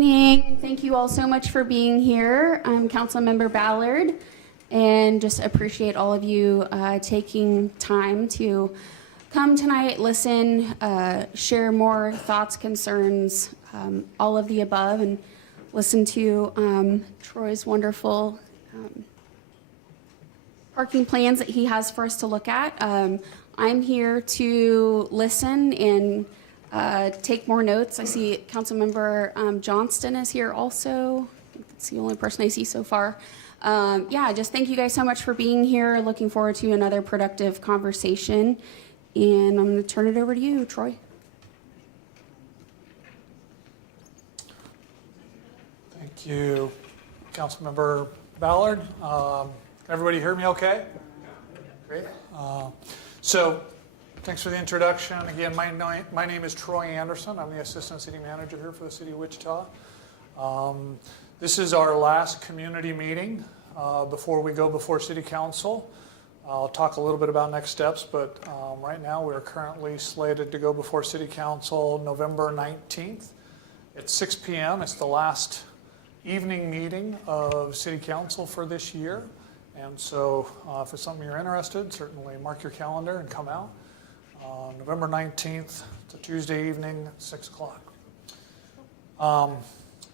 Evening. Thank you all so much for being here. I'm Councilmember Ballard, and just appreciate all of you taking time to come tonight, listen, share more thoughts, concerns, all of the above, and listen to Troy's wonderful parking plans that he has for us to look at. I'm here to listen and take more notes. I see Councilmember Johnston is here also. I think that's the only person I see so far. Yeah, just thank you guys so much for being here. Looking forward to another productive conversation. And I'm going to turn it over to you, Troy. Thank you, Councilmember Ballard. Can everybody hear me okay? Great. So thanks for the introduction. Again, my name is Troy Anderson. I'm the Assistant City Manager here for the City of Wichita. This is our last community meeting before we go before City Council. I'll talk a little bit about next steps, but right now we're currently slated to go before City Council November 19th at 6 p.m. It's the last evening meeting of City Council for this year. And so if it's something you're interested, certainly mark your calendar and come out. November 19th, it's a Tuesday evening, 6 o'clock.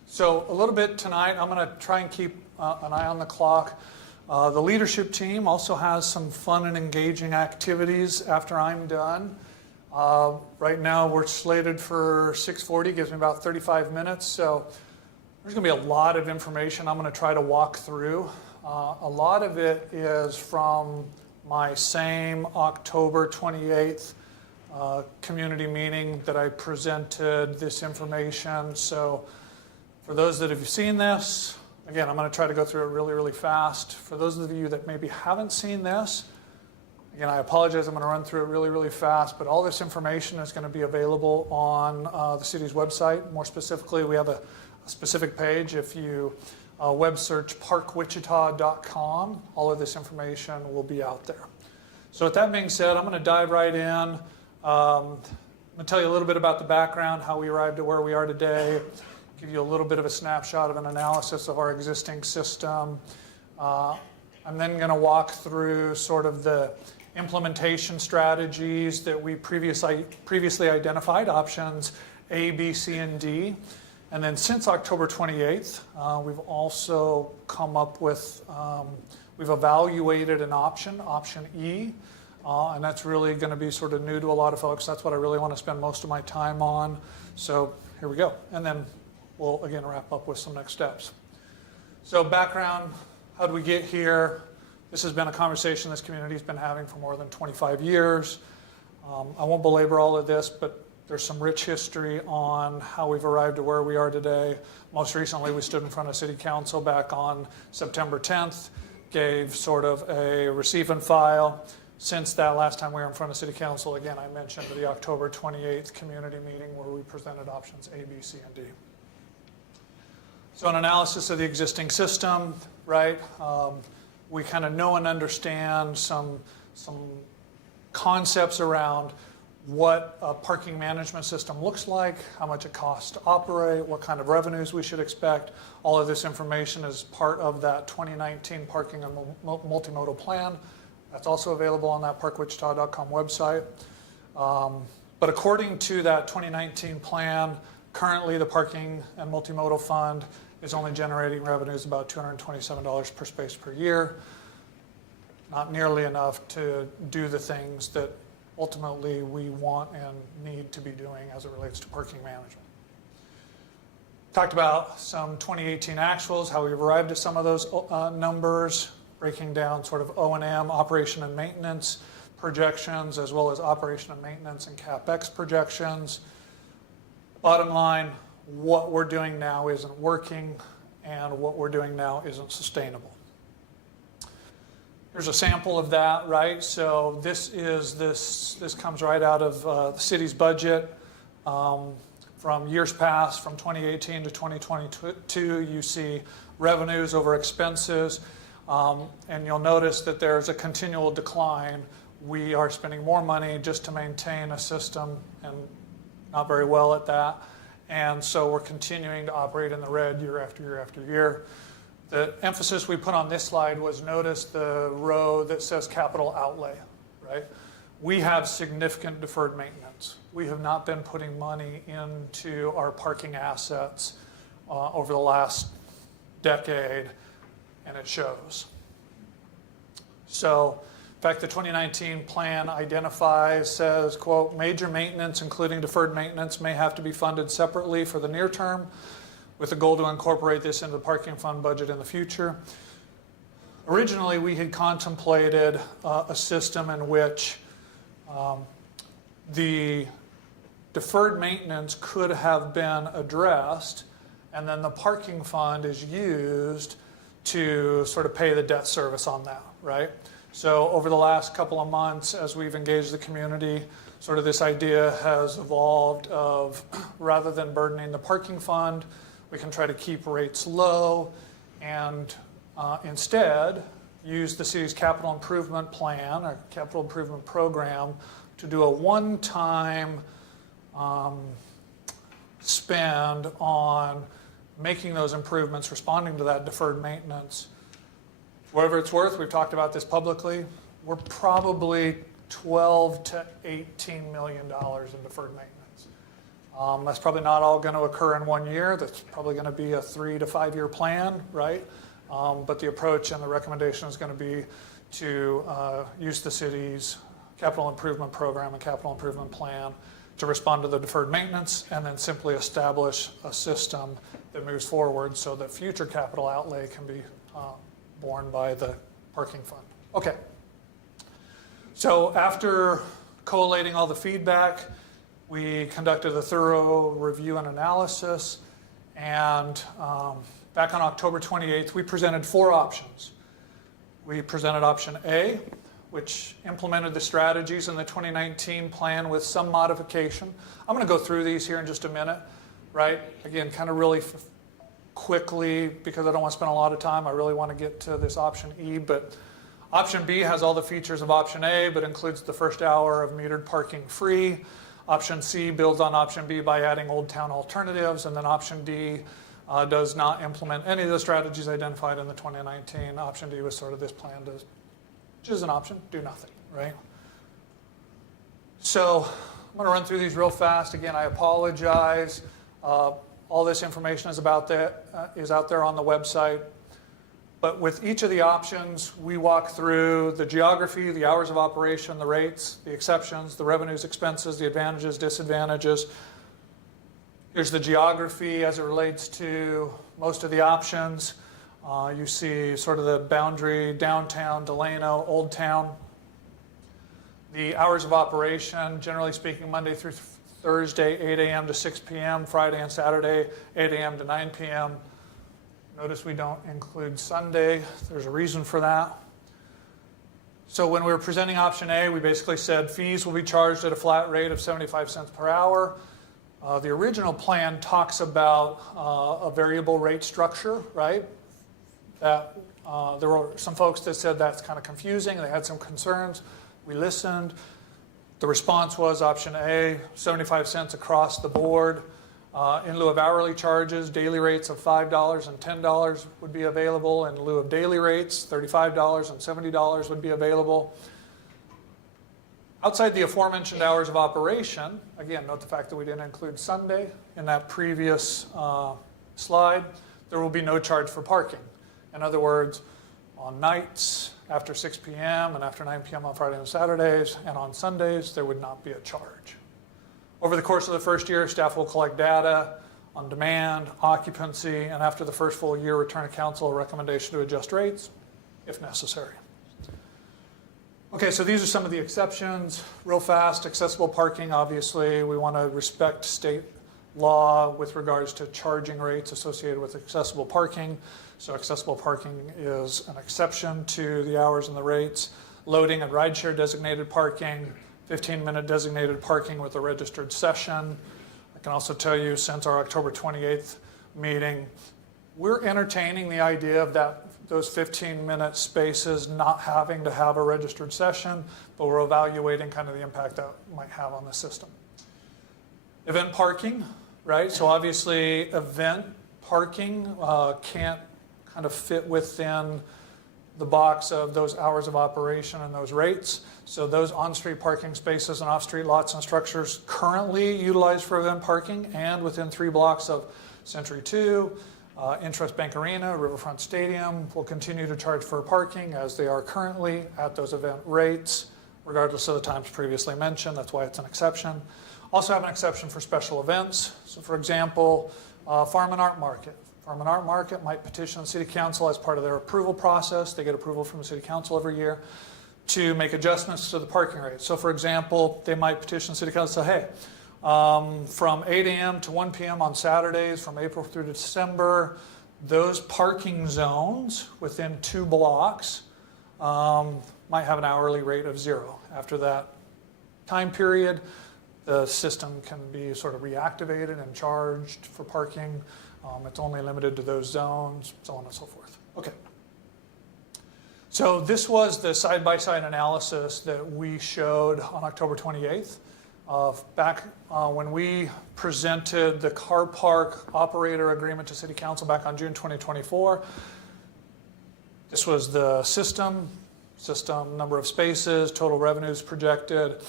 So a little bit tonight, I'm going to try and keep an eye on the clock. The leadership team also has some fun and engaging activities after I'm done. Right now we're slated for 6:40, gives me about 35 minutes. So there's going to be a lot of information I'm going to try to walk through. A lot of it is from my same October 28th community meeting that I presented this information. So for those that have seen this, again, I'm going to try to go through it really, really fast. For those of you that maybe haven't seen this, again, I apologize, I'm going to run through it really, really fast, but all this information is going to be available on the city's website. More specifically, we have a specific page. If you web search parkwichita.com, all of this information will be out there. So with that being said, I'm going to dive right in. I'm going to tell you a little bit about the background, how we arrived at where we are today, give you a little bit of a snapshot of an analysis of our existing system. I'm then going to walk through sort of the implementation strategies that we previously identified, options A, B, C, and D. And then since October 28th, we've also come up with, we've evaluated an option E, and that's really going to be sort of new to a lot of folks. That's what I really want to spend most of my time on. So here we go. And then we'll, again, wrap up with some next steps. So background, how did we get here? This has been a conversation this community's been having for more than 25 years. I won't belabor all of this, but there's some rich history on how we've arrived at where we are today. Most recently, we stood in front of City Council back on September 10th, gave sort of a receive and file. Since that last time we were in front of City Council, again, I mentioned the October 28th community meeting where we presented options A, B, C, and D. So an analysis of the existing system, right? We kind of know and understand some concepts around what a parking management system looks like, how much it costs to operate, what kind of revenues we should expect. All of this information is part of that 2019 parking and multimodal plan. That's also available on that parkwichita.com website. But according to that 2019 plan, currently the parking and multimodal fund is only generating revenues about $227 per space per year. Not nearly enough to do the things that ultimately we want and need to be doing as it relates to parking management. Talked about some 2018 actuals, how we've arrived at some of those numbers, breaking down sort of O&M, operation and maintenance projections, as well as operation and maintenance and CapEx projections. Bottom line, what we're doing now isn't working, and what we're doing now isn't sustainable. Here's a sample of that, right? So this comes right out of the city's budget from years past, from 2018 to 2022. You see revenues over expenses, and you'll notice that there's a continual decline. We are spending more money just to maintain a system, and not very well at that. And so we're continuing to operate in the red year after year after year. The emphasis we put on this slide was, notice the row that says capital outlay, right? We have significant deferred maintenance. We have not been putting money into our parking assets over the last decade, and it shows. So, in fact, the 2019 plan says, quote, major maintenance, including deferred maintenance, may have to be funded separately for the near term, with the goal to incorporate this into the parking fund budget in the future. Originally, we had contemplated a system in which the deferred maintenance could have been addressed, and then the parking fund is used to sort of pay the debt service on that, right? So over the last couple of months, as we've engaged the community, sort of this idea has evolved of, rather than burdening the parking fund, we can try to keep rates low and instead use the city's capital improvement plan or capital improvement program to do a one-time spend on making those improvements, responding to that deferred maintenance. Whatever it's worth, we've talked about this publicly, we're probably $12 to $18 million in deferred maintenance. That's probably not all going to occur in 1 year. That's probably going to be a 3 to 5 year plan, right? But the approach and the recommendation is going to be to use the city's capital improvement program and capital improvement plan to respond to the deferred maintenance, and then simply establish a system that moves forward so that future capital outlay can be borne by the parking fund. Okay. So after collating all the feedback, we conducted a thorough review and analysis, and back on October 28th, we presented 4 options. We presented option A, which implemented the strategies in the 2019 plan with some modification. I'm going to go through these here in just a minute, right? Again, kind of really quickly, because I don't want to spend a lot of time. I really want to get to this option E, but option B has all the features of option A, but includes the first hour of metered parking free. Option C builds on option B by adding Old Town alternatives, and then option D does not implement any of the strategies identified in the 2019. Option D was sort of this plan to, which is an option, do nothing, right? So I'm going to run through these real fast. Again, I apologize. All this information is out there on the website. But with each of the options, we walk through the geography, the hours of operation, the rates, the exceptions, the revenues, expenses, the advantages, disadvantages. Here's the geography as it relates to most of the options. You see sort of the boundary, downtown, Delano, Old Town. The hours of operation, generally speaking, Monday through Thursday, 8 a.m. to 6 p.m., Friday and Saturday, 8 a.m. to 9 p.m. Notice we don't include Sunday. There's a reason for that. So when we were presenting option A, we basically said fees will be charged at a flat rate of 75 cents per hour. The original plan talks about a variable rate structure, right? That there were some folks that said that's kind of confusing. They had some concerns. We listened. The response was option A, 75 cents across the board. In lieu of hourly charges, daily rates of $5 and $10 would be available. In lieu of daily rates, $35 and $70 would be available. Outside the aforementioned hours of operation, again, note the fact that we didn't include Sunday in that previous slide, there will be no charge for parking. In other words, on nights, after 6 p.m. and after 9 p.m. on Friday and Saturdays, and on Sundays, there would not be a charge. Over the course of the first year, staff will collect data on demand, occupancy, and after the first full year, return to council a recommendation to adjust rates if necessary. Okay, so these are some of the exceptions. Real fast, accessible parking, obviously, we want to respect state law with regards to charging rates associated with accessible parking. So accessible parking is an exception to the hours and the rates. Loading and rideshare designated parking, 15-minute designated parking with a registered session. I can also tell you, since our October 28th meeting, we're entertaining the idea of those 15-minute spaces not having to have a registered session, but we're evaluating kind of the impact that might have on the system. Event parking, right? So obviously event parking can't kind of fit within the box of those hours of operation and those rates. So those on-street parking spaces and off-street lots and structures currently utilized for event parking and within 3 blocks of Century 2, Interest Bank Arena, Riverfront Stadium will continue to charge for parking as they are currently at those event rates, regardless of the times previously mentioned. That's why it's an exception. Also have an exception for special events. So for example, Farm and Art Market. Farm and Art Market might petition the City Council as part of their approval process. They get approval from the City Council every year to make adjustments to the parking rate. So for example, they might petition the City Council and say, hey, from 8 a.m. to 1 p.m. on Saturdays from April through December, those parking zones within 2 blocks might have an hourly rate of 0. After that time period, the system can be sort of reactivated and charged for parking. It's only limited to those zones, so on and so forth. Okay. So this was the side-by-side analysis that we showed on October 28th. Back when we presented the car park operator agreement to City Council back on June 2024. This was the system, number of spaces, total revenues projected,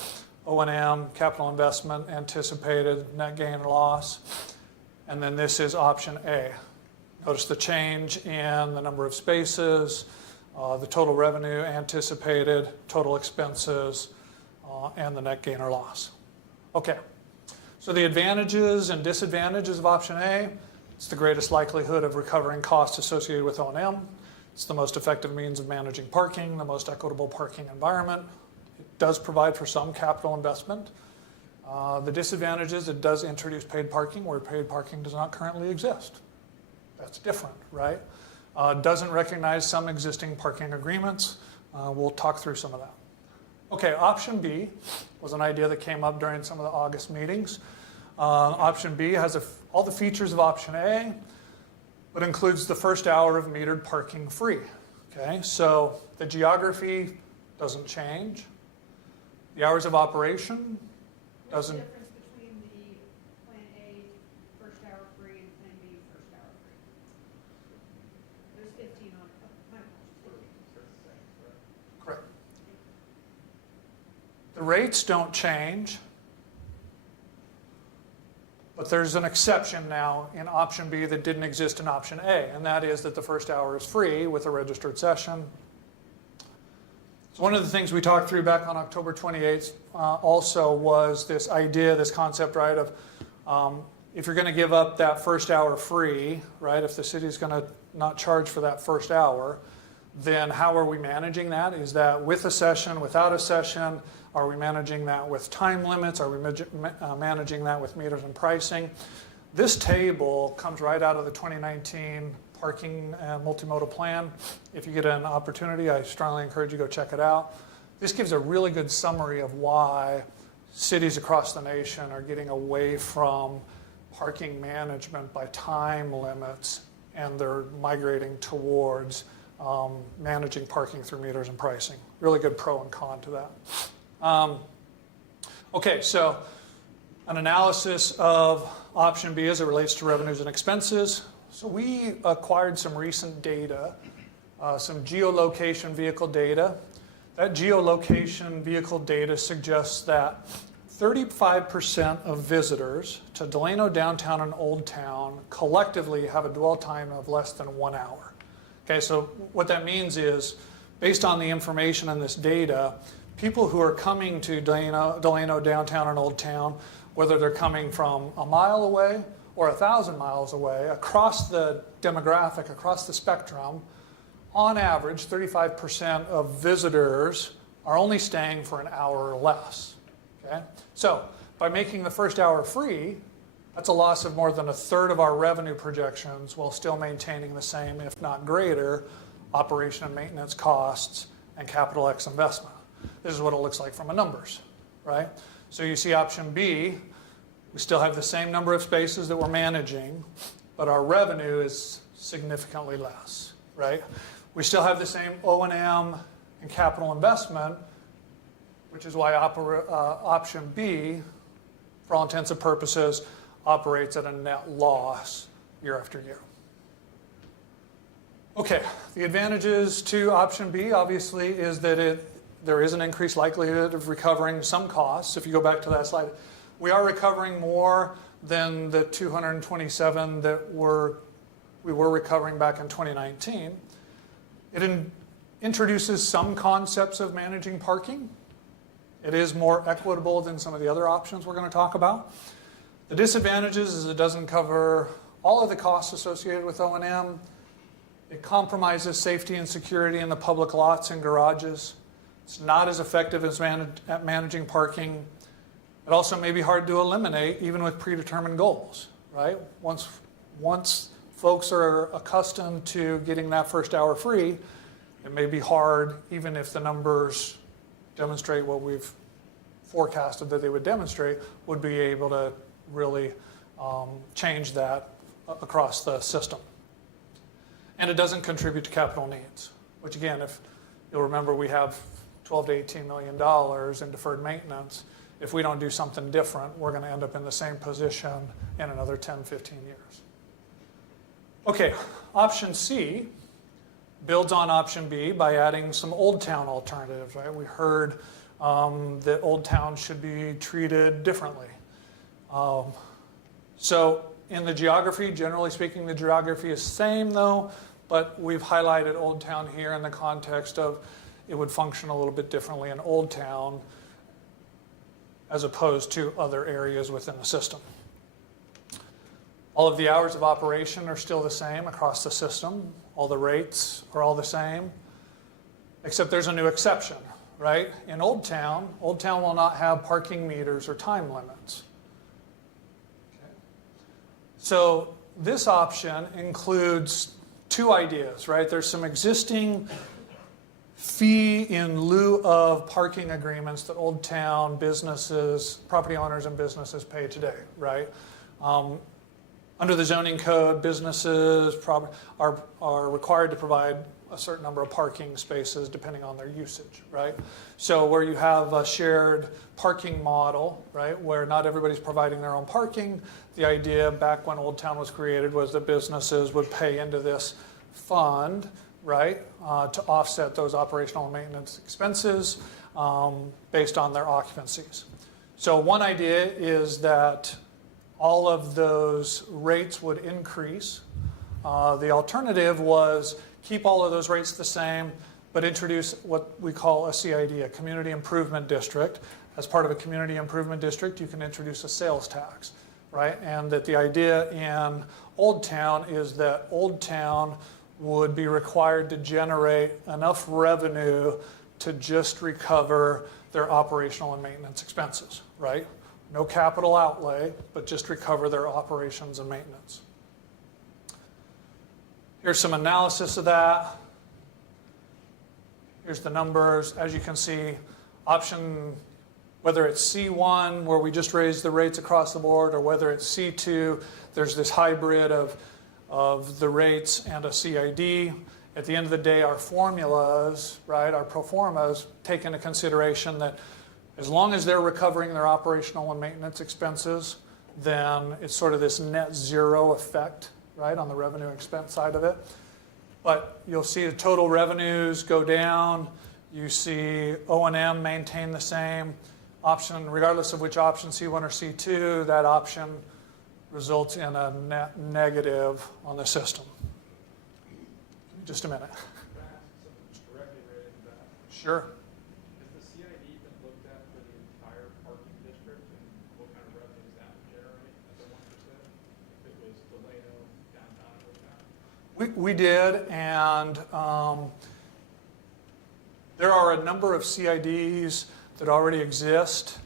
O&M, capital investment anticipated, net gain or loss. And then this is option A. Notice the change in the number of spaces, the total revenue anticipated, total expenses, and the net gain or loss. Okay, so the advantages and disadvantages of option A, it's the greatest likelihood of recovering costs associated with O&M. It's the most effective means of managing parking, the most equitable parking environment. It does provide for some capital investment. The disadvantages, it does introduce paid parking where paid parking does not currently exist. That's different, right? Doesn't recognize some existing parking agreements. We'll talk through some of that. Okay, option B was an idea that came up during some of the August meetings. Option B has all the features of option A, but includes the first hour of metered parking free. Okay, so the geography doesn't change. The hours of operation doesn't. What's the difference between the Plan A first hour free and Plan B first hour free? There's 15 on it. Correct. The rates don't change, but there's an exception now in option B that didn't exist in option A, and that is that the first hour is free with a registered session. So one of the things we talked through back on October 28th also was this idea, this concept, right, of if you're going to give up that first hour free, right, if the city's going to not charge for that first hour, then how are we managing that? Is that with a session, without a session? Are we managing that with time limits? Are we managing that with meters and pricing? This table comes right out of the 2019 parking and multimodal plan. If you get an opportunity, I strongly encourage you to go check it out. This gives a really good summary of why cities across the nation are getting away from parking management by time limits, and they're migrating towards managing parking through meters and pricing. Really good pro and con to that. Okay, so an analysis of option B as it relates to revenues and expenses. So we acquired some recent data, some geolocation vehicle data. That geolocation vehicle data suggests that 35% of visitors to Delano Downtown and Old Town collectively have a dwell time of less than 1 hour. Okay, so what that means is, based on the information in this data, people who are coming to Delano Downtown and Old Town, whether they're coming from a mile away or 1,000 miles away, across the demographic, across the spectrum, on average, 35% of visitors are only staying for an hour or less. Okay? So by making the first hour free, that's a loss of more than 1/3 of our revenue projections while still maintaining the same, if not greater, operation and maintenance costs and capital X investment. This is what it looks like from the numbers, right? So you see option B, we still have the same number of spaces that we're managing, but our revenue is significantly less, right? We still have the same O&M and capital investment, which is why option B, for all intents and purposes, operates at a net loss year after year. Okay, the advantages to option B obviously is that there is an increased likelihood of recovering some costs. If you go back to that slide, we are recovering more than the 227 that we were recovering back in 2019. It introduces some concepts of managing parking. It is more equitable than some of the other options we're going to talk about. The disadvantages is it doesn't cover all of the costs associated with O&M. It compromises safety and security in the public lots and garages. It's not as effective as at managing parking. It also may be hard to eliminate even with predetermined goals, right? Once folks are accustomed to getting that first hour free, it may be hard, even if the numbers demonstrate what we've forecasted that they would demonstrate, would be able to really change that across the system. And it doesn't contribute to capital needs, which again, if you'll remember, we have $12 to $18 million in deferred maintenance. If we don't do something different, we're going to end up in the same position in another 10, 15 years. Okay, option C builds on option B by adding some Old Town alternatives, right? We heard that Old Town should be treated differently. So in the geography, generally speaking, the geography is the same though, but we've highlighted Old Town here in the context of it would function a little bit differently in Old Town as opposed to other areas within the system. All of the hours of operation are still the same across the system. All the rates are all the same, except there's a new exception, right? In Old Town will not have parking meters or time limits. Okay. So this option includes two ideas, right? There's some existing fee in lieu of parking agreements that Old Town businesses, property owners and businesses pay today, right? Under the zoning code, businesses are required to provide a certain number of parking spaces depending on their usage, right? So where you have a shared parking model, right, where not everybody's providing their own parking, the idea back when Old Town was created was that businesses would pay into this fund, right, to offset those operational and maintenance expenses based on their occupancies. So one idea is that all of those rates would increase. The alternative was keep all of those rates the same, but introduce what we call a CID, a Community Improvement District. As part of a Community Improvement District, you can introduce a sales tax, right? And that the idea in Old Town is that Old Town would be required to generate enough revenue to just recover their operational and maintenance expenses, right? No capital outlay, but just recover their operations and maintenance. Here's some analysis of that. Here's the numbers. As you can see, option, whether it's C1, where we just raise the rates across the board, or whether it's C2, there's this hybrid of the rates and a CID. At the end of the day, our formulas, right, our pro formas take into consideration that as long as they're recovering their operational and maintenance expenses, then it's sort of this net zero effect, right, on the revenue expense side of it. But you'll see the total revenues go down. You see O&M maintain the same option, regardless of which option, C1 or C2, that option results in a net negative on the system. Just a minute. Sure. We did, and there are a number of CIDs that already exist,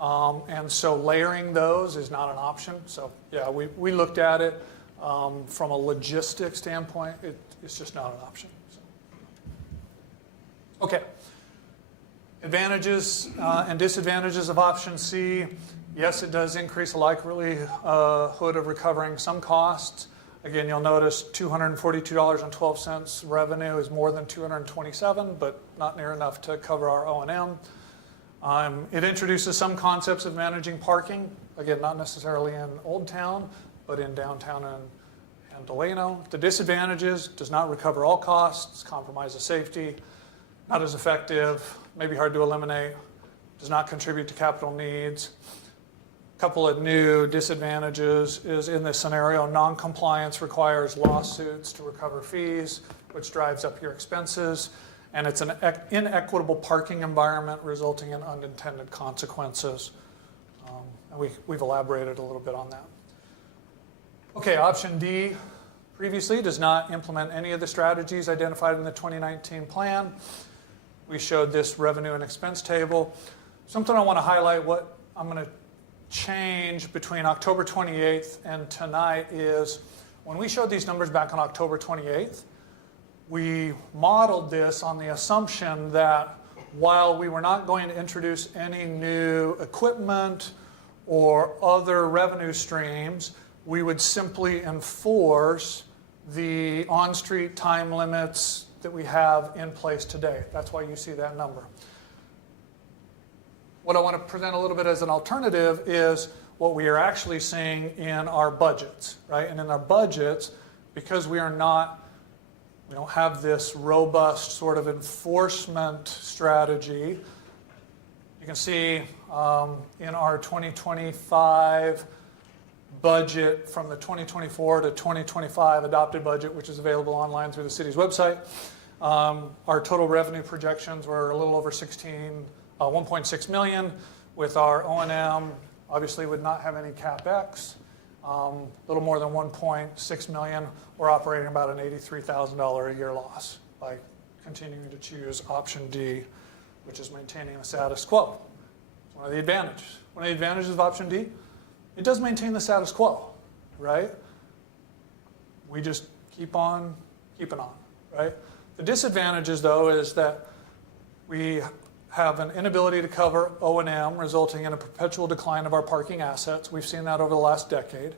and so layering those is not an option. So yeah, we looked at it from a logistics standpoint. It's just not an option. So. Okay. Advantages and disadvantages of option C. Yes, it does increase the likelihood of recovering some costs. Again, you'll notice $242.12 revenue is more than $227, but not near enough to cover our O&M. It introduces some concepts of managing parking. Again, not necessarily in Old Town, but in downtown and Delano. The disadvantages: does not recover all costs, compromises safety, not as effective, maybe hard to eliminate, does not contribute to capital needs. A couple of new disadvantages is in this scenario, non-compliance requires lawsuits to recover fees, which drives up your expenses, and it's an inequitable parking environment resulting in unintended consequences. And we've elaborated a little bit on that. Okay, option D previously does not implement any of the strategies identified in the 2019 plan. We showed this revenue and expense table. Something I want to highlight, what I'm going to change between October 28th and tonight is when we showed these numbers back on October 28th, we modeled this on the assumption that while we were not going to introduce any new equipment or other revenue streams, we would simply enforce the on-street time limits that we have in place today. That's why you see that number. What I want to present a little bit as an alternative is what we are actually seeing in our budgets, right? And in our budgets, because we don't have this robust sort of enforcement strategy, you can see in our 2025 budget from the 2024 to 2025 adopted budget, which is available online through the city's website, our total revenue projections were a little over 1.6 million. With our O&M, obviously would not have any CapEx, a little more than 1.6 million. We're operating about an $83,000 a year loss by continuing to choose option D, which is maintaining the status quo. It's one of the advantages. One of the advantages of option D, it does maintain the status quo, right? We just keep on keeping on, right? The disadvantages, though, is that we have an inability to cover O&M, resulting in a perpetual decline of our parking assets. We've seen that over the last decade.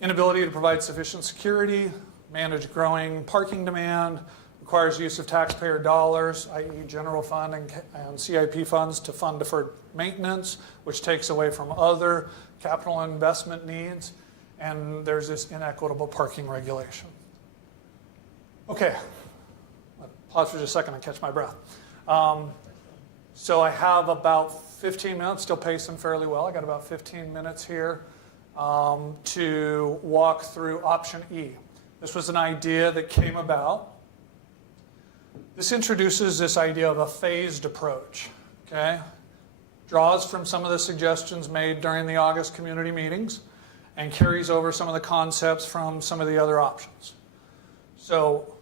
Inability to provide sufficient security, manage growing parking demand, requires use of taxpayer dollars, i.e. general fund and CIP funds to fund deferred maintenance, which takes away from other capital investment needs, and there's this inequitable parking regulation. Okay, I'll pause for just a second and catch my breath. So I have about 15 minutes, still pacing fairly well. I got about 15 minutes here to walk through option E. This was an idea that came about. This introduces this idea of a phased approach, okay? Draws from some of the suggestions made during the August community meetings and carries over some of the concepts from some of the other options. So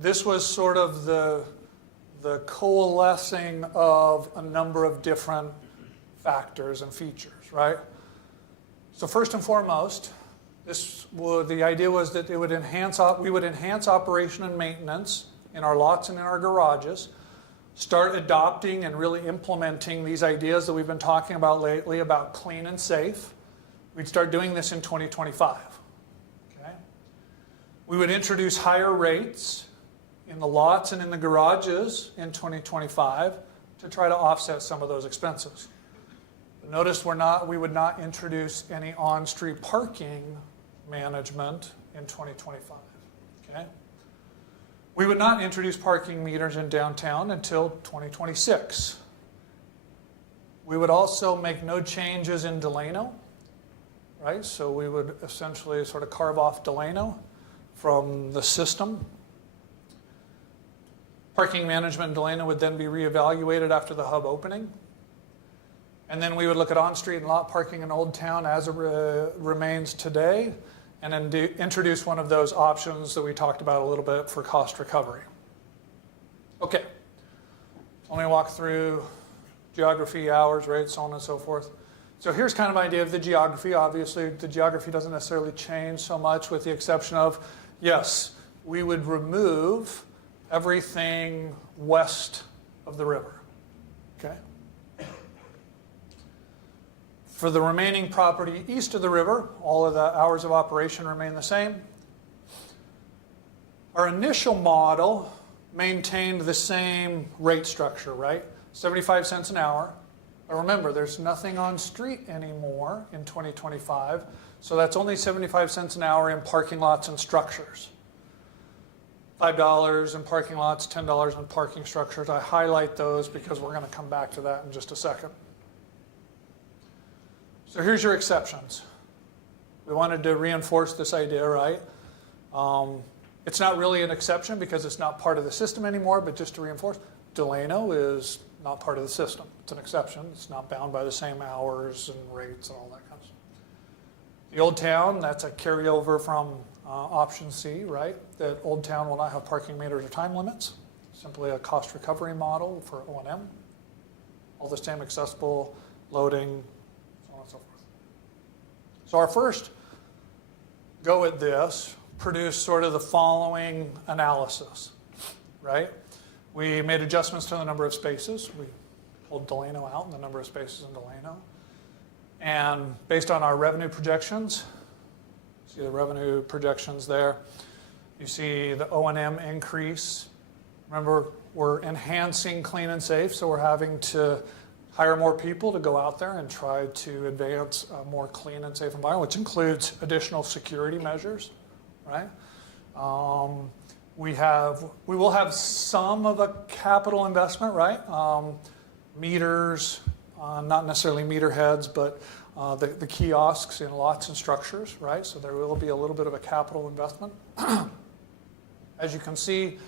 this was sort of the coalescing of a number of different factors and features, right? So first and foremost, the idea was that we would enhance operation and maintenance in our lots and in our garages, start adopting and really implementing these ideas that we've been talking about lately about clean and safe. We'd start doing this in 2025. Okay? We would introduce higher rates in the lots and in the garages in 2025 to try to offset some of those expenses. But notice we would not introduce any on-street parking management in 2025. Okay? We would not introduce parking meters in downtown until 2026. We would also make no changes in Delano, right? So we would essentially sort of carve off Delano from the system. Parking management in Delano would then be reevaluated after the hub opening. And then we would look at on-street and lot parking in Old Town as it remains today, and then introduce one of those options that we talked about a little bit for cost recovery. Okay, let me walk through geography, hours, rates, so on and so forth. So here's kind of an idea of the geography. Obviously, the geography doesn't necessarily change so much, with the exception of, yes, we would remove everything west of the river, okay? For the remaining property east of the river, all of the hours of operation remain the same. Our initial model maintained the same rate structure, right? 75 cents an hour, But remember, there's nothing on street anymore in 2025, so that's only 75 cents an hour in parking lots and structures. $5 in parking lots, $10 in parking structures. I highlight those because we're going to come back to that in just a second. So here's your exceptions. We wanted to reinforce this idea, right? It's not really an exception because it's not part of the system anymore, but just to reinforce, Delano is not part of the system. It's an exception. It's not bound by the same hours and rates and all that kind of stuff. The Old Town, that's a carryover from option C, right? That Old Town will not have parking meters or time limits. Simply a cost recovery model for O&M. All the same accessible, loading, so on and so forth. So our first go at this produced sort of the following analysis, right? We made adjustments to the number of spaces. We pulled Delano out and the number of spaces in Delano. And based on our revenue projections, see the revenue projections there. You see the O&M increase. Remember, we're enhancing clean and safe, so we're having to hire more people to go out there and try to advance a more clean and safe environment, which includes additional security measures, right? We will have some of a capital investment, right? Meters, not necessarily meter heads, but the kiosks in lots and structures, right? So there will be a little bit of a capital investment. As you can see,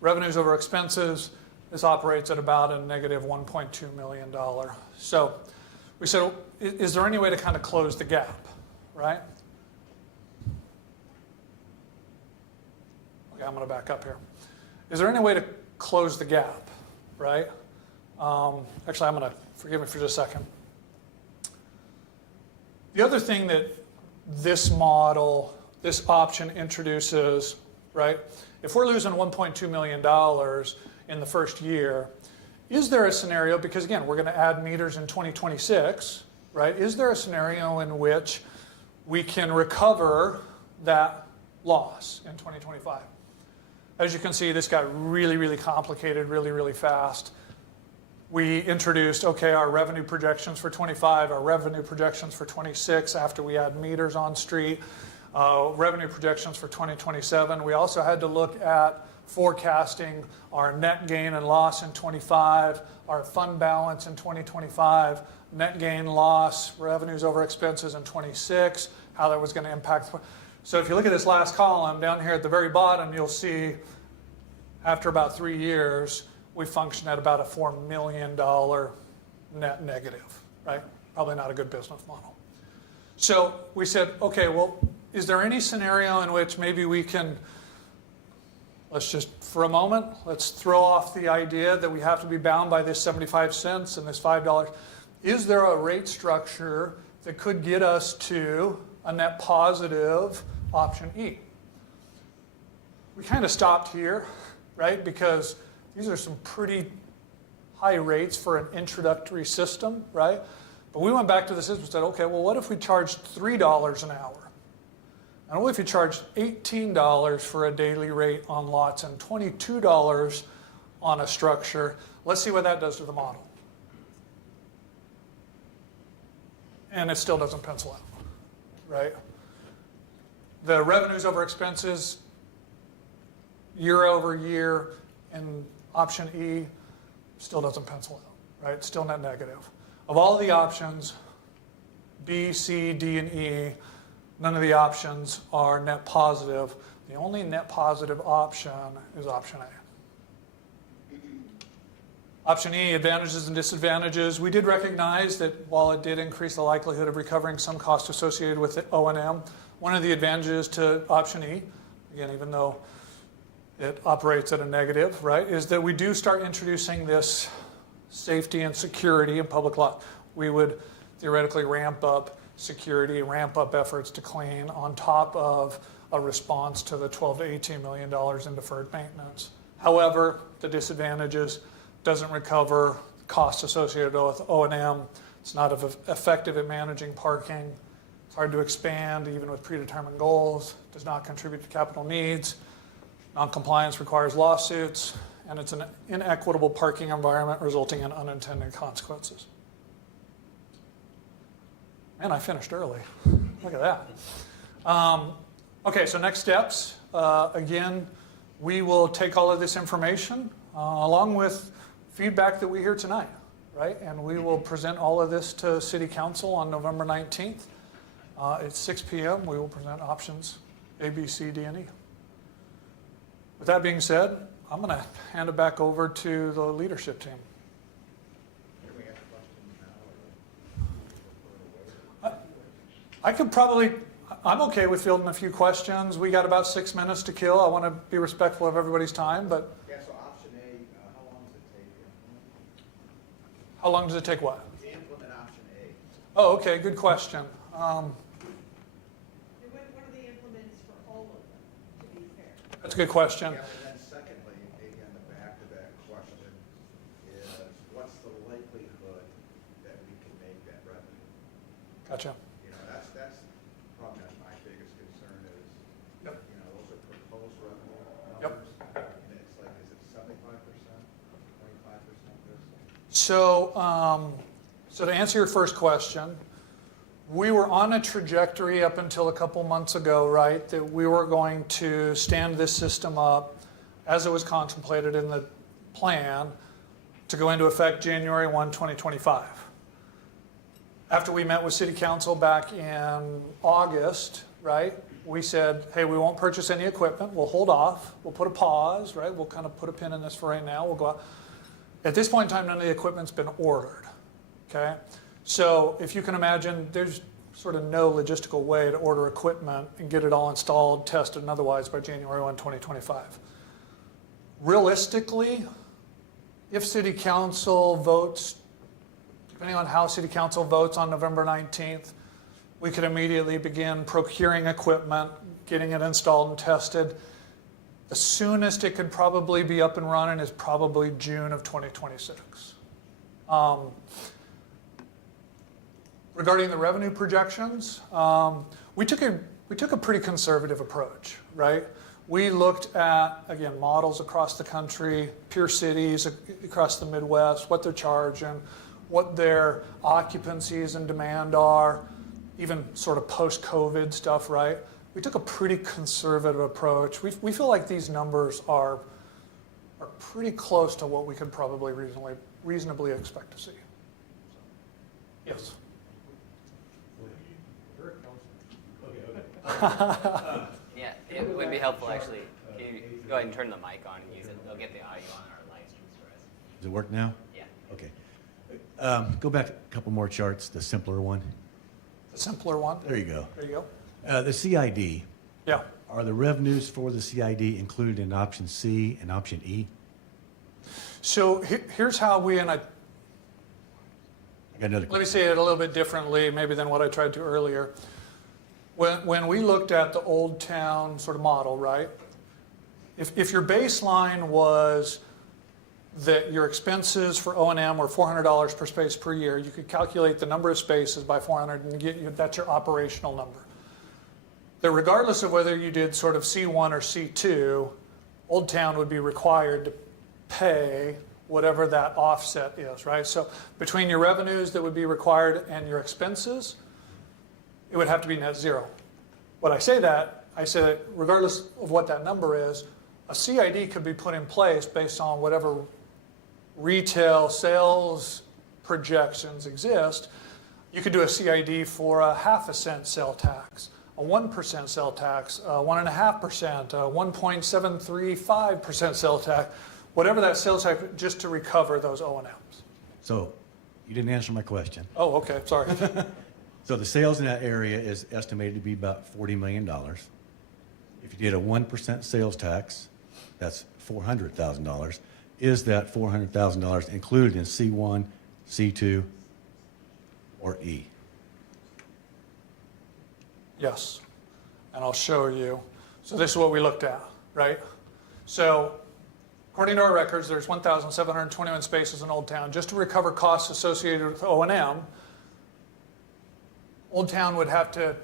revenues over expenses, this operates at about a negative $1.2 million. So we said, is there any way to kind of close the gap, right? Okay, I'm going to back up here. Is there any way to close the gap, right? Actually, I'm going to, forgive me for just a second. The other thing that this model, this option introduces, right? If we're losing $1.2 million in the first year, is there a scenario, because again, we're going to add meters in 2026, right? Is there a scenario in which we can recover that loss in 2025? As you can see, this got really, really complicated really, really fast. We introduced, okay, our revenue projections for 25, our revenue projections for 26 after we add meters on street, revenue projections for 2027. We also had to look at forecasting our net gain and loss in 25, our fund balance in 2025, net gain loss, revenues over expenses in 26, how that was going to impact. So if you look at this last column down here at the very bottom, you'll see after about 3 years, we function at about a $4 million net negative, right? Probably not a good business model. So we said, okay, well, is there any scenario in which maybe we can, let's just, for a moment, let's throw off the idea that we have to be bound by this 75 cents and this $5. Is there a rate structure that could get us to a net positive option E? We kind of stopped here, right? Because these are some pretty high rates for an introductory system, right? But we went back to the system and said, okay, well, what if we charged $3 an hour? And what if you charged $18 for a daily rate on lots and $22 on a structure? Let's see what that does to the model. And it still doesn't pencil out, right? The revenues over expenses year over year in option E still doesn't pencil out, right? Still net negative. Of all of the options, B, C, D, and E, none of the options are net positive. The only net positive option is option A. Option E, advantages and disadvantages. We did recognize that while it did increase the likelihood of recovering some costs associated with the O&M, one of the advantages to option E, again, even though it operates at a negative, right, is that we do start introducing this safety and security in public lot. We would theoretically ramp up security, ramp up efforts to clean on top of a response to the $12 to $18 million in deferred maintenance. However, the disadvantages doesn't recover costs associated with O&M. It's not effective at managing parking. It's hard to expand even with predetermined goals. Does not contribute to capital needs. Non-compliance requires lawsuits, and it's an inequitable parking environment resulting in unintended consequences. Man, I finished early. Look at that. Okay, so next steps. Again, we will take all of this information along with feedback that we hear tonight, right? And we will present all of this to City Council on November 19th. At 6 p.m., we will present options A, B, C, D, and E. With that being said, I'm going to hand it back over to the leadership team. I could probably, I'm okay with fielding a few questions. We got about 6 minutes to kill. I want to be respectful of everybody's time, but. Yeah, so option A, how long does it take to implement? How long does it take what? To implement option A. Oh, okay, good question. And what are the implements for all of them, to be fair? That's a good question. Yeah, and then secondly, maybe on the back of that question, is what's the likelihood that we can make that revenue? Gotcha. You know, that's probably my biggest concern is, Yep. you know, those are proposed revenue Yep. numbers. And it's like, is it 75%, 25% this? So to answer your first question, we were on a trajectory up until a couple months ago, right, that we were going to stand this system up as it was contemplated in the plan to go into effect January 1, 2025. After we met with City Council back in August, right, we said, hey, we won't purchase any equipment. We'll hold off. We'll put a pause, right? We'll kind of put a pin in this for right now. We'll go out. At this point in time, none of the equipment's been ordered, okay? So if you can imagine, there's sort of no logistical way to order equipment and get it all installed, tested, and otherwise by January 1, 2025. Realistically, if City Council votes, depending on how City Council votes on November 19th, we could immediately begin procuring equipment, getting it installed and tested. The soonest it could probably be up and running is probably June of 2026. Regarding the revenue projections, we took a pretty conservative approach, right? We looked at, again, models across the country, peer cities across the Midwest, what they're charging, what their occupancies and demand are, even sort of post-COVID stuff, right? We took a pretty conservative approach. We feel like these numbers are pretty close to what we could probably reasonably expect to see. Yes. Yeah, it would be helpful actually. Can you go ahead and turn the mic on and use it? They'll get the audio on our live streams for us. Does it work now? Yeah. Okay. Go back a couple more charts, the simpler one. The simpler one. There you go. There you go. The CID. Yeah. Are the revenues for the CID included in option C and option E? So here's how we, and I got another let me question. say it a little bit differently maybe than what I tried to earlier. When we looked at the Old Town sort of model, right? If your baseline was that your expenses for O&M were $400 per space per year, you could calculate the number of spaces by 400 and that's your operational number. That regardless of whether you did sort of C1 or C2, Old Town would be required to pay whatever that offset is, right? So between your revenues that would be required and your expenses, it would have to be net zero. When I say that regardless of what that number is, a CID could be put in place based on whatever retail sales projections exist. You could do a CID for a 0.5 cent sale tax, a 1% sale tax, 1.5%, 1.735% sale tax, whatever that sales tax, just to recover those O&Ms. So you didn't answer my question. Oh, okay, sorry. So the sales in that area is estimated to be about $40 million. If you did a 1% sales tax, that's $400,000. Is that $400,000 included in C1, C2, or E? Yes, and I'll show you. So this is what we looked at, right? So according to our records, there's 1,721 spaces in Old Town. Just to recover costs associated with O&M, Old Town would have to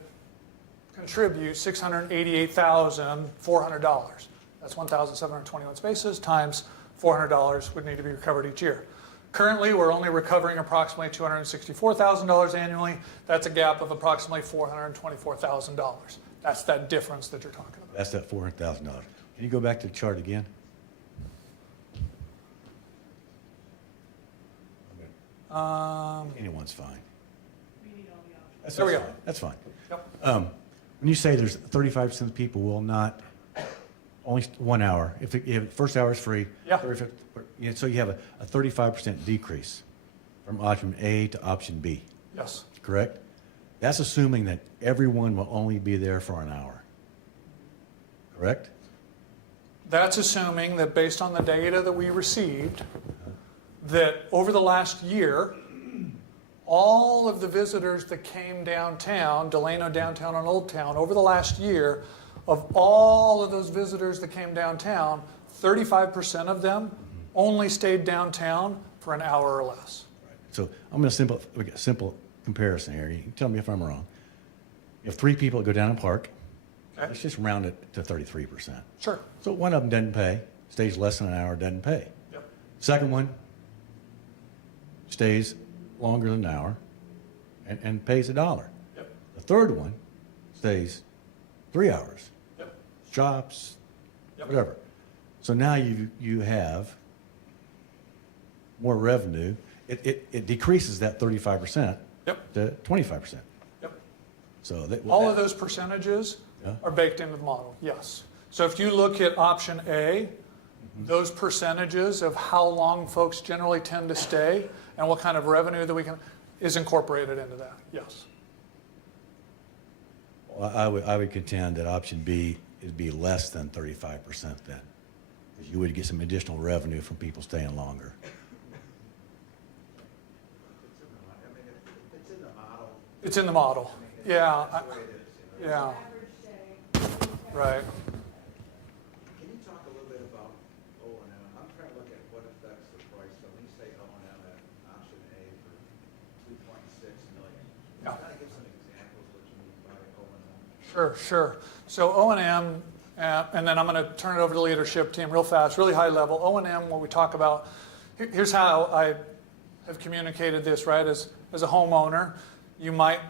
contribute $688,400. That's 1,721 spaces times $400 would need to be recovered each year. Currently, we're only recovering approximately $264,000 annually. That's a gap of approximately $424,000. That's that difference that you're talking about. That's that $400,000. Can you go back to the chart again? Anyone's fine. We need all the options. That's, There we that's go. fine. That's fine. Yep. When you say there's 35% of people will not, only 1 hour, if first hour is free, Yeah. 35 so you have a 35% decrease from option A to option B, Yes. correct? That's assuming that everyone will only be there for an hour, correct? That's assuming that based on the data that we received, that over the last year, all of the visitors that came downtown, Delano downtown and Old Town, over the last year, of all of those visitors that came downtown, 35% of them only stayed downtown for an hour or less. So I'm going to simple comparison here. You can tell me if I'm wrong. If 3 people go down and park, Okay? let's just round it to 33%. Sure. So one of them doesn't pay, stays less than an hour, doesn't pay. Yep. Second one stays longer than an hour and pays $1. Yep. The third one stays 3 hours, Yep. shops, Yep. whatever. So now you have more revenue. It decreases that 35% Yep. to 25%. Yep. So that, All of those percentages Yeah. are baked into the model, yes. So if you look at option A, those percentages of how long folks generally tend to stay and what kind of revenue that we can, is incorporated into that, yes. Well, I would contend that option B would be less than 35% then, because you would get some additional revenue from people staying longer. It's in the model. It's in the model, yeah, That's the way it is, you know. yeah, Average stay. right. Can you talk a little bit about O&M? I'm trying to look at what affects the price. So when you say O&M at option A for 2.6 million, Yeah. kind of give some examples what you mean by O&M. Sure. So O&M, and then I'm going to turn it over to the leadership team real fast, really high level. O&M, what we talk about, here's how I have communicated this, right? As a homeowner, you might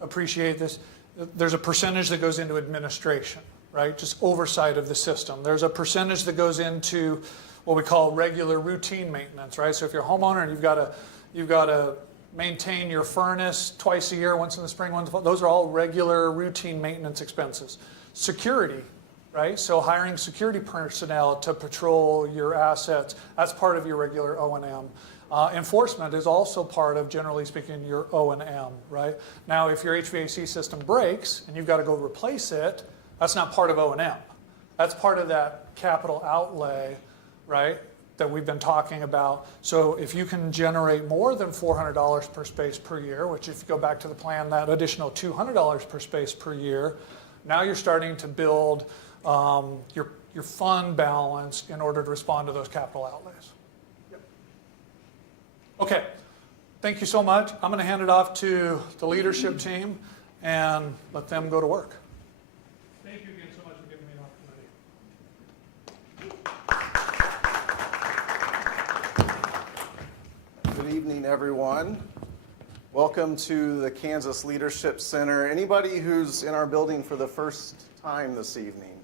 appreciate this. There's a percentage that goes into administration, right? Just oversight of the system. There's a percentage that goes into what we call regular routine maintenance, right? So if you're a homeowner and you've got to maintain your furnace twice a year, once in the spring, once in the fall, those are all regular routine maintenance expenses. Security, right? So hiring security personnel to patrol your assets, that's part of your regular O&M. Enforcement is also part of, generally speaking, your O&M, right? Now, if your HVAC system breaks and you've got to go replace it, that's not part of O&M. That's part of that capital outlay, right, that we've been talking about. So if you can generate more than $400 per space per year, which if you go back to the plan, that additional $200 per space per year, now you're starting to build your fund balance in order to respond to those capital outlays. Okay, thank you so much. I'm going to hand it off to the leadership team and let them go to work. Thank you again so much for giving me an opportunity. Good evening, everyone. Welcome to the Kansas Leadership Center. Anybody who's in our building for the first time this evening?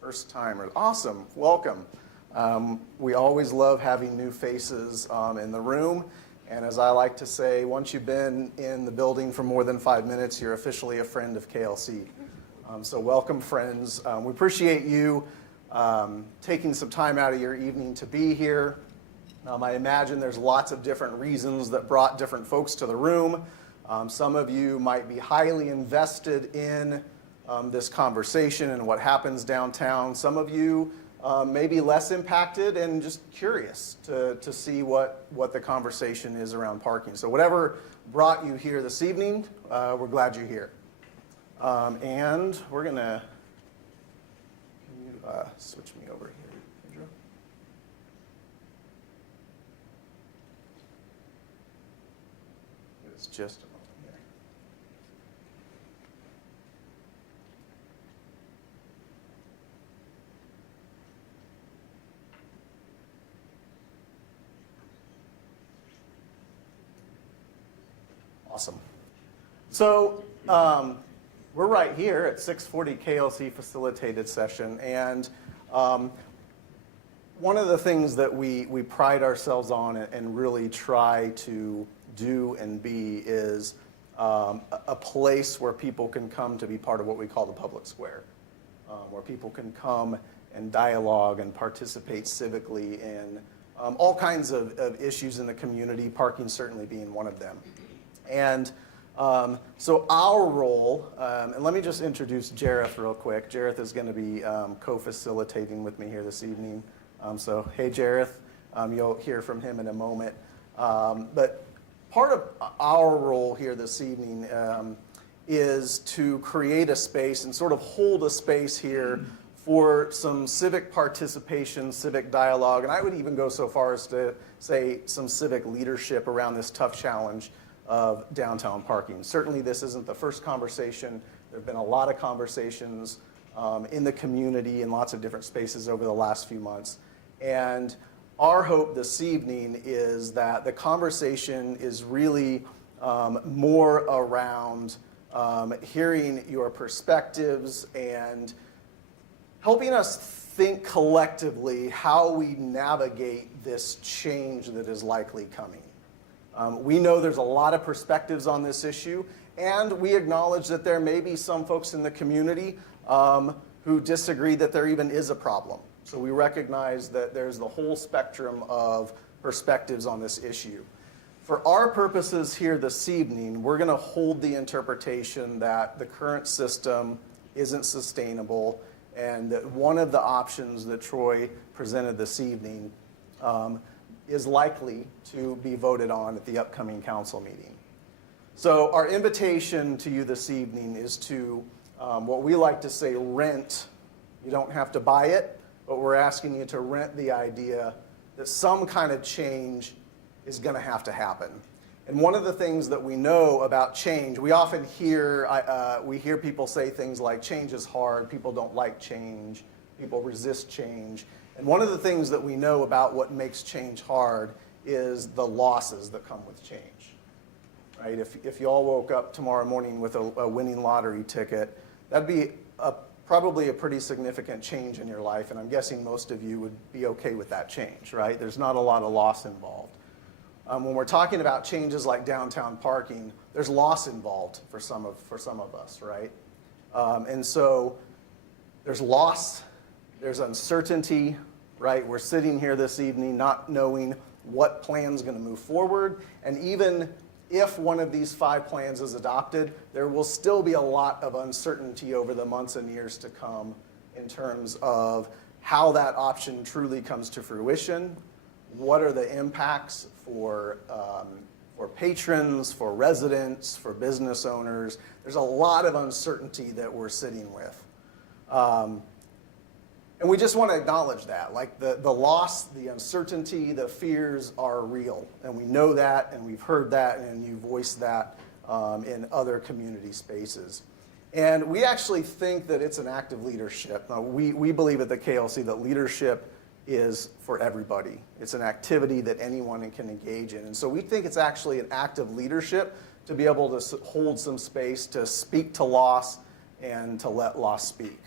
First timer. Awesome. Welcome. We always love having new faces in the room. And as I like to say, once you've been in the building for more than 5 minutes, you're officially a friend of KLC. So welcome, friends. We appreciate you taking some time out of your evening to be here. I imagine there's lots of different reasons that brought different folks to the room. Some of you might be highly invested in this conversation and what happens downtown. Some of you may be less impacted and just curious to see what the conversation is around parking. So whatever brought you here this evening, we're glad you're here. And we're going to, can you switch me over here, Pedro? It's just a moment here. Awesome. So we're right here at 640 KLC facilitated session, and one of the things that we pride ourselves on and really try to do and be is a place where people can come to be part of what we call the public square, where people can come and dialogue and participate civically in all kinds of issues in the community, parking certainly being one of them. And so our role, and let me just introduce Jareth real quick. Jareth is going to be co-facilitating with me here this evening. So hey, Jareth, you'll hear from him in a moment. But part of our role here this evening is to create a space and sort of hold a space here for some civic participation, civic dialogue, and I would even go so far as to say some civic leadership around this tough challenge of downtown parking. Certainly this isn't the first conversation. There have been a lot of conversations in the community in lots of different spaces over the last few months. And our hope this evening is that the conversation is really more around hearing your perspectives and helping us think collectively how we navigate this change that is likely coming. We know there's a lot of perspectives on this issue, and we acknowledge that there may be some folks in the community who disagree that there even is a problem. So we recognize that there's the whole spectrum of perspectives on this issue. For our purposes here this evening, we're going to hold the interpretation that the current system isn't sustainable, and that one of the options that Troy presented this evening is likely to be voted on at the upcoming council meeting. So our invitation to you this evening is to what we like to say rent. You don't have to buy it, but we're asking you to rent the idea that some kind of change is going to have to happen. And one of the things that we know about change, we often hear, we hear people say things like change is hard, people don't like change, people resist change. And one of the things that we know about what makes change hard is the losses that come with change. Right? If you all woke up tomorrow morning with a winning lottery ticket, that'd be probably a pretty significant change in your life, and I'm guessing most of you would be okay with that change, right? There's not a lot of loss involved. When we're talking about changes like downtown parking, there's loss involved for some of us, right? And so there's loss, there's uncertainty, right? We're sitting here this evening not knowing what plan's going to move forward, and even if one of these 5 plans is adopted, there will still be a lot of uncertainty over the months and years to come in terms of how that option truly comes to fruition. What are the impacts for patrons, for residents, for business owners? There's a lot of uncertainty that we're sitting with. And we just want to acknowledge that. Like the loss, the uncertainty, the fears are real. And we know that, and we've heard that, and you voiced that in other community spaces. And we actually think that it's an act of leadership. We believe at the KLC that leadership is for everybody. It's an activity that anyone can engage in. And so we think it's actually an act of leadership to be able to hold some space, to speak to loss, and to let loss speak.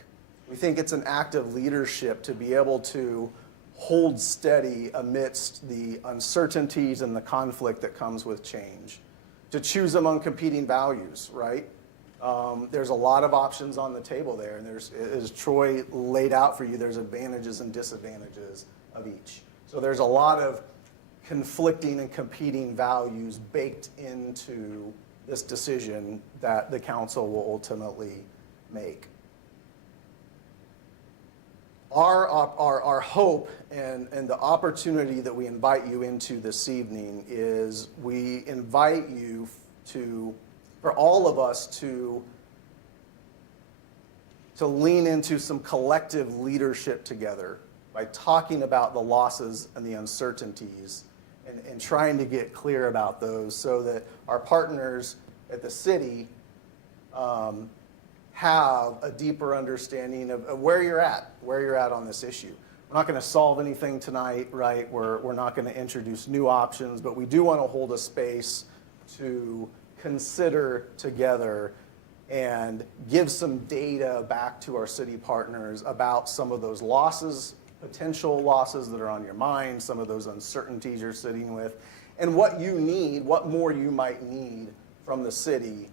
We think it's an act of leadership to be able to hold steady amidst the uncertainties and the conflict that comes with change, to choose among competing values, right? There's a lot of options on the table there, and there's, as Troy laid out for you, there's advantages and disadvantages of each. So there's a lot of conflicting and competing values baked into this decision that the council will ultimately make. Our hope and the opportunity that we invite you into this evening is we invite you for all of us to lean into some collective leadership together by talking about the losses and the uncertainties and trying to get clear about those so that our partners at the city have a deeper understanding of where you're at on this issue. We're not going to solve anything tonight, right? We're not going to introduce new options, but we do want to hold a space to consider together and give some data back to our city partners about some of those losses, potential losses that are on your mind, some of those uncertainties you're sitting with, and what you need, what more you might need from the city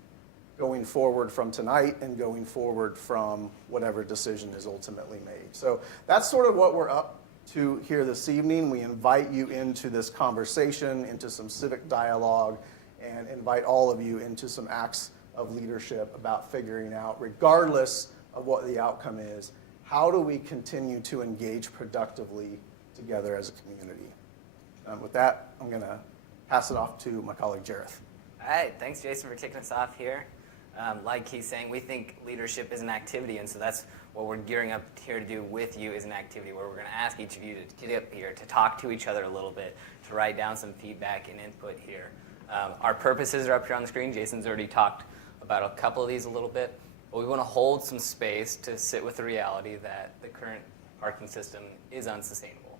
going forward from tonight and going forward from whatever decision is ultimately made. So that's sort of what we're up to here this evening. We invite you into this conversation, into some civic dialogue, and invite all of you into some acts of leadership about figuring out, regardless of what the outcome is, how do we continue to engage productively together as a community? With that, I'm going to pass it off to my colleague, Jareth. All right, thanks, Jason, for kicking us off here. Like he's saying, we think leadership is an activity, and so that's what we're gearing up here to do with you is an activity where we're going to ask each of you to get up here, to talk to each other a little bit, to write down some feedback and input here. Our purposes are up here on the screen. Jason's already talked about a couple of these a little bit, but we want to hold some space to sit with the reality that the current parking system is unsustainable.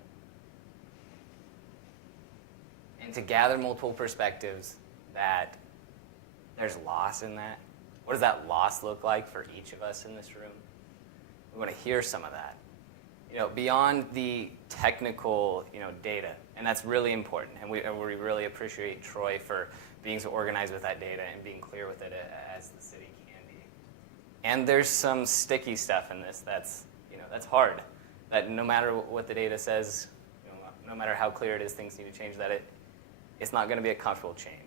And to gather multiple perspectives that there's loss in that. What does that loss look like for each of us in this room? We want to hear some of that. Beyond the technical, data, and that's really important. And we really appreciate Troy for being so organized with that data and being clear with it as the city can be. And there's some sticky stuff in this that's hard. That no matter what the data says, no matter how clear it is, things need to change. It's not going to be a comfortable change.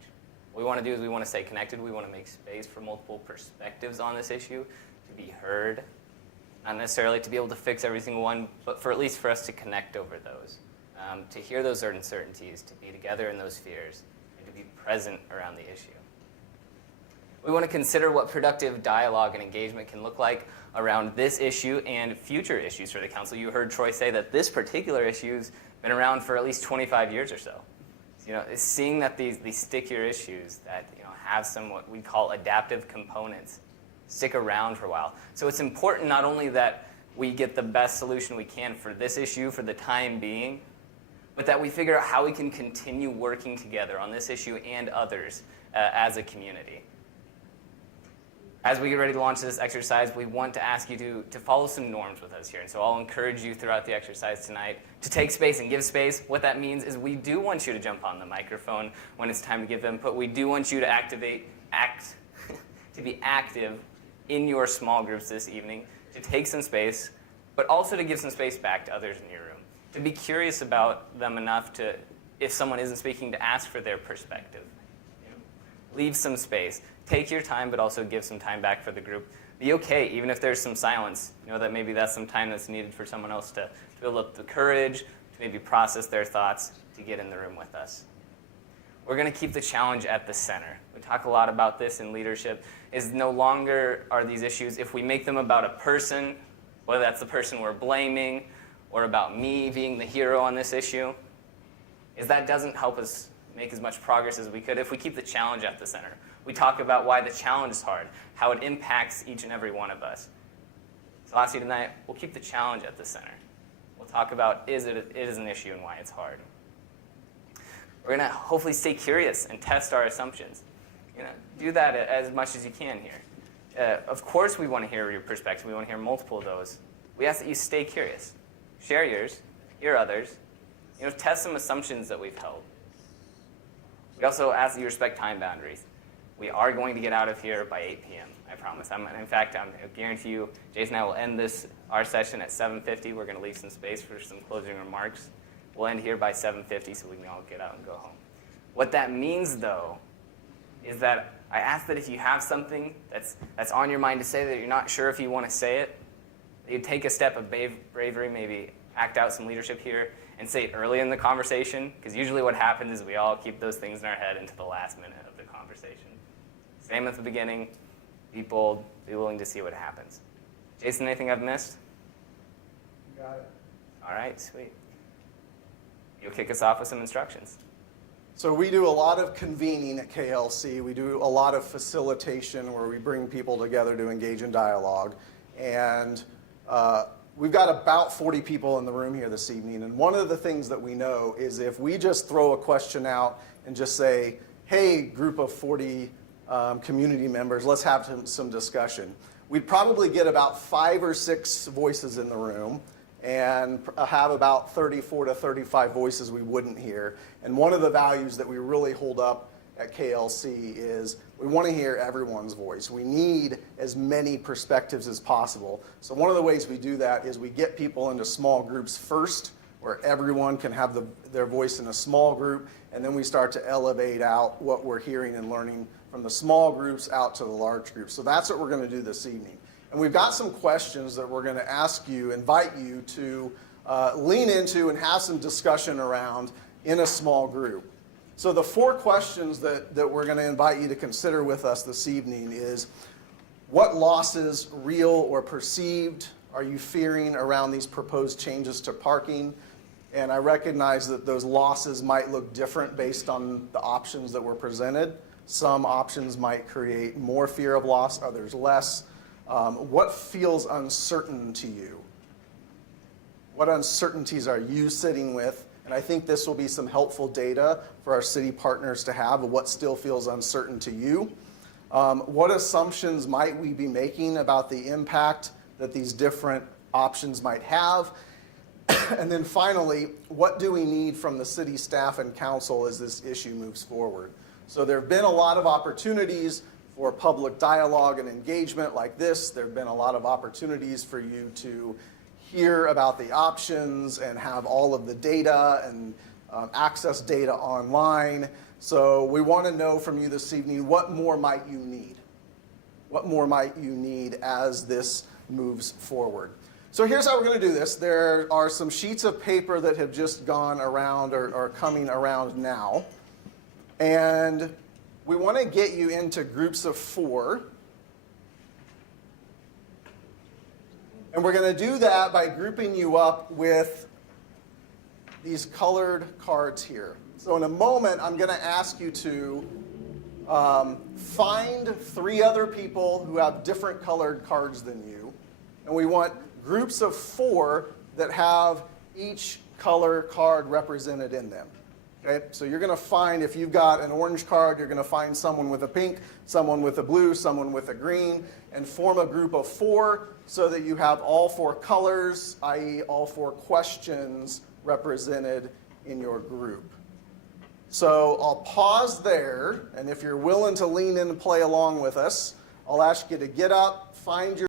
What we want to do is we want to stay connected. We want to make space for multiple perspectives on this issue to be heard. Not necessarily to be able to fix every single one, but at least for us to connect over those, to hear those uncertainties, to be together in those fears, and to be present around the issue. We want to consider what productive dialogue and engagement can look like around this issue and future issues for the council. You heard Troy say that this particular issue's been around for at least 25 years or so. Seeing that these stickier issues that have some what we call adaptive components stick around for a while. So it's important not only that we get the best solution we can for this issue for the time being, but that we figure out how we can continue working together on this issue and others as a community. As we get ready to launch this exercise, we want to ask you to follow some norms with us here. And so I'll encourage you throughout the exercise tonight to take space and give space. What that means is we do want you to jump on the microphone when it's time to give input. We do want you to to be active in your small groups this evening, to take some space, but also to give some space back to others in your room, to be curious about them enough to, if someone isn't speaking, to ask for their perspective. Leave some space. Take your time, but also give some time back for the group. Be okay, even if there's some silence. That maybe that's some time that's needed for someone else to build up the courage, to maybe process their thoughts, to get in the room with us. We're going to keep the challenge at the center. We talk a lot about this in leadership, is no longer are these issues, if we make them about a person, whether that's the person we're blaming, or about me being the hero on this issue, is that doesn't help us make as much progress as we could if we keep the challenge at the center. We talk about why the challenge is hard, how it impacts each and every one of us. So lastly tonight, we'll keep the challenge at the center. We'll talk about it is an issue and why it's hard. We're going to hopefully stay curious and test our assumptions. Do that as much as you can here. Of course we want to hear your perspective. We want to hear multiple of those. We ask that you stay curious. Share yours, hear others. Test some assumptions that we've held. We also ask that you respect time boundaries. We are going to get out of here by 8 p.m., I promise. In fact, I guarantee you, Jason and I will end our session at 7:50. We're going to leave some space for some closing remarks. We'll end here by 7:50 so we can all get out and go home. What that means, though, is that I ask that if you have something that's on your mind to say that you're not sure if you want to say it, that you take a step of bravery, maybe act out some leadership here, and say it early in the conversation, because usually what happens is we all keep those things in our head until the last minute of the conversation. Same at the beginning. Be bold. Be willing to see what happens. Jason, anything I've missed? You got it. All right, sweet. You'll kick us off with some instructions. So we do a lot of convening at KLC. We do a lot of facilitation where we bring people together to engage in dialogue. And we've got about 40 people in the room here this evening. And one of the things that we know is if we just throw a question out and just say, hey, group of 40 community members. Let's have some discussion. We'd probably get about 5 or 6 voices in the room and have about 34 to 35 voices we wouldn't hear. And one of the values that we really hold up at KLC is we want to hear everyone's voice. We need as many perspectives as possible. So one of the ways we do that is we get people into small groups first, where everyone can have their voice in a small group, and then we start to elevate out what we're hearing and learning from the small groups out to the large groups. So that's what we're going to do this evening. And we've got some questions that we're going to ask you, invite you to lean into and have some discussion around in a small group. So the 4 questions that we're going to invite you to consider with us this evening is, what losses, real or perceived, are you fearing around these proposed changes to parking? And I recognize that those losses might look different based on the options that were presented. Some options might create more fear of loss, others less. What feels uncertain to you? What uncertainties are you sitting with? And I think this will be some helpful data for our city partners to have of what still feels uncertain to you. What assumptions might we be making about the impact that these different options might have? And then finally, what do we need from the city staff and council as this issue moves forward? So there have been a lot of opportunities for public dialogue and engagement like this. There have been a lot of opportunities for you to hear about the options and have all of the data and access data online. So we want to know from you this evening, what more might you need? What more might you need as this moves forward? So here's how we're going to do this. There are some sheets of paper that have just gone around or are coming around now. And we want to get you into groups of 4. And we're going to do that by grouping you up with these colored cards here. So in a moment, I'm going to ask you to find 3 other people who have different colored cards than you. And we want groups of 4 that have each color card represented in them. Okay? So you're going to find, if you've got an orange card, you're going to find someone with a pink, someone with a blue, someone with a green, and form a group of 4 so that you have all 4 colors, i.e. all 4 questions represented in your group. So I'll pause there, and if you're willing to lean in and play along with us, I'll ask you to get up, find your